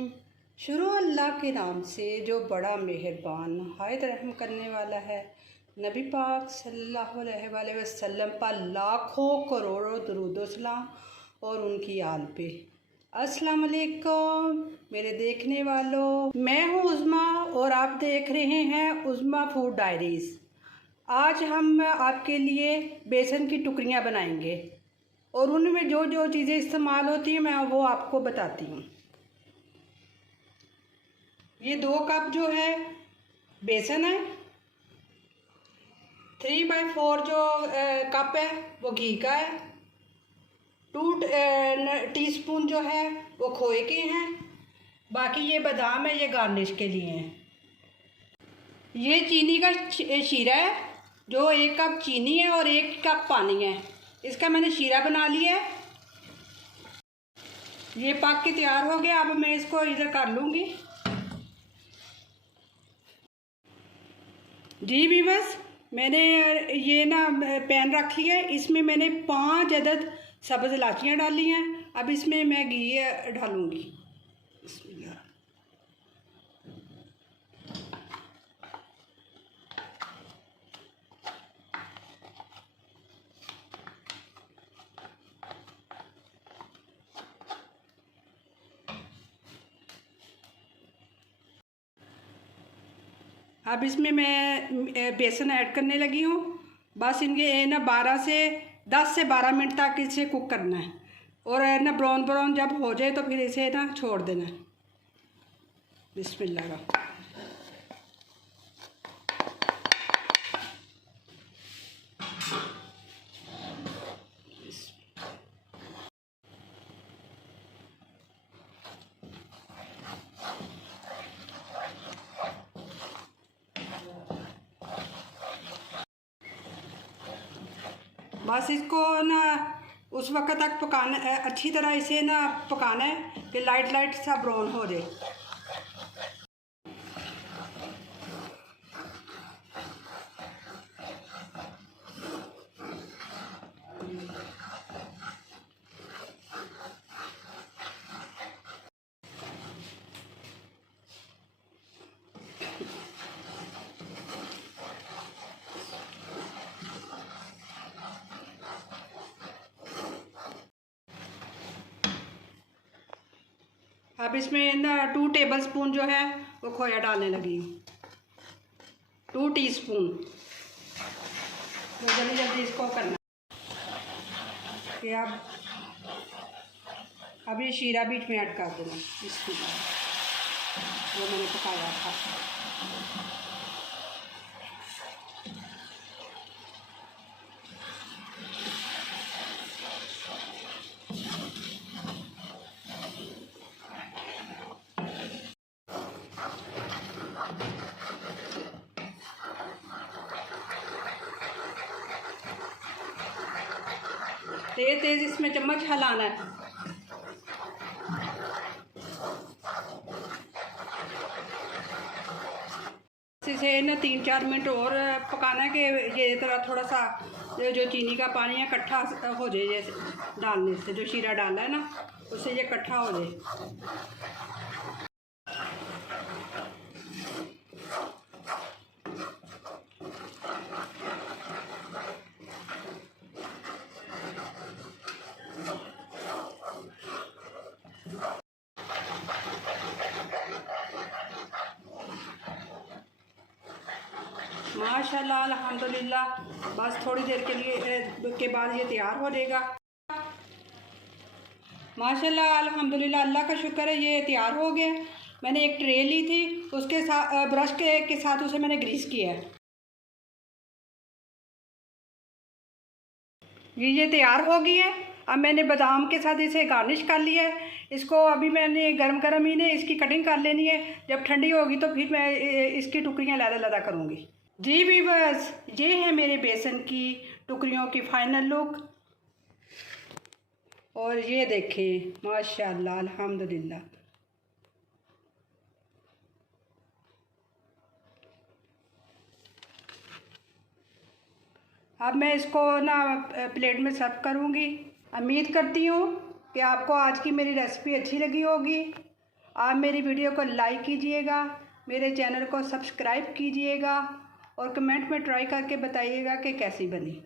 रहीम। शुरू अल्लाह के नाम से जो बड़ा मेहरबान नहायत रहम करने वाला है। नबी पाक सल्लल्लाहु अलैहि वसल्लम पर लाखों करोड़ों दरूद सलाम और उनकी आल पे। अस्सलाम वालेकुम मेरे देखने वालों, मैं हूँ उज़्मा और आप देख रहे हैं उज़्मा फूड डायरीज़। आज हम आपके लिए बेसन की टुकड़ियाँ बनाएंगे और उनमें जो जो चीज़ें इस्तेमाल होती हैं मैं वो आपको बताती हूँ। ये 2 कप जो है बेसन है, 3/4 जो कप है वो घी का है, 2 टीस्पून जो है वो खोए के हैं, बाकी ये बादाम है, ये गार्निश के लिए हैं। ये चीनी का शीरा है, जो 1 कप चीनी है और 1 कप पानी है। इसका मैंने शीरा बना लिया है। ये पक के तैयार हो गया। अब मैं इसको इधर कर लूँगी। जी व्यूअर्स, मैंने ये ना पैन रख लिया है। इसमें मैंने 5 अदद सब्ज़ इलायचियाँ डाली हैं। अब इसमें मैं घी डालूँगी। अब इसमें मैं बेसन ऐड करने लगी हूँ। बस इनके ना 10 से 12 मिनट तक इसे कुक करना है और ना ब्राउन ब्राउन जब हो जाए तो फिर इसे ना छोड़ देना है। बिस्मिल्लाह। बस इसको ना उस वक्त तक पकाना, अच्छी तरह इसे ना पकाना है कि लाइट लाइट सा ब्राउन हो जाए। अब इसमें ना 2 टेबलस्पून जो है वो खोया डालने लगी हूँ, 2 टीस्पून। तो जल्दी जल्दी इसको करना कि अब ये शीरा बीच में ऐड कर देना इसकी जो मैंने पकाया था। तेज तेज इसमें चम्मच हिलाना है। इसे ना 3-4 मिनट और पकाना है कि ये तरह थोड़ा सा जो चीनी का पानी है इकट्ठा हो जाए। जैसे डालने से जो शीरा डाला है ना उससे ये इकट्ठा हो जाए। माशाल्लाह अल्हम्दुलिल्लाह। बस थोड़ी देर के बाद ये तैयार हो जाएगा। माशाल्लाह अल्हम्दुलिल्लाह, अल्लाह का शुक्र है ये तैयार हो गया। मैंने एक ट्रे ली थी, उसके साथ ब्रश के साथ उसे मैंने ग्रीस किया है। ये तैयार हो गई है। अब मैंने बादाम के साथ इसे गार्निश कर लिया है। इसको अभी मैंने गरम गरम ही ने इसकी कटिंग कर लेनी है। जब ठंडी होगी तो फिर मैं इसकी टुकड़ियाँ लैदा करूँगी। जी व्यूअर्स, ये है मेरे बेसन की टुकड़ियों की फाइनल लुक। और ये देखें माशाल्लाह अल्हम्दुलिल्लाह। अब मैं इसको ना प्लेट में सर्व करूँगी। उम्मीद करती हूँ कि आपको आज की मेरी रेसिपी अच्छी लगी होगी आप मेरी वीडियो को लाइक कीजिएगा, मेरे चैनल को सब्सक्राइब कीजिएगा और कमेंट में ट्राई करके बताइएगा कि कैसी बनी।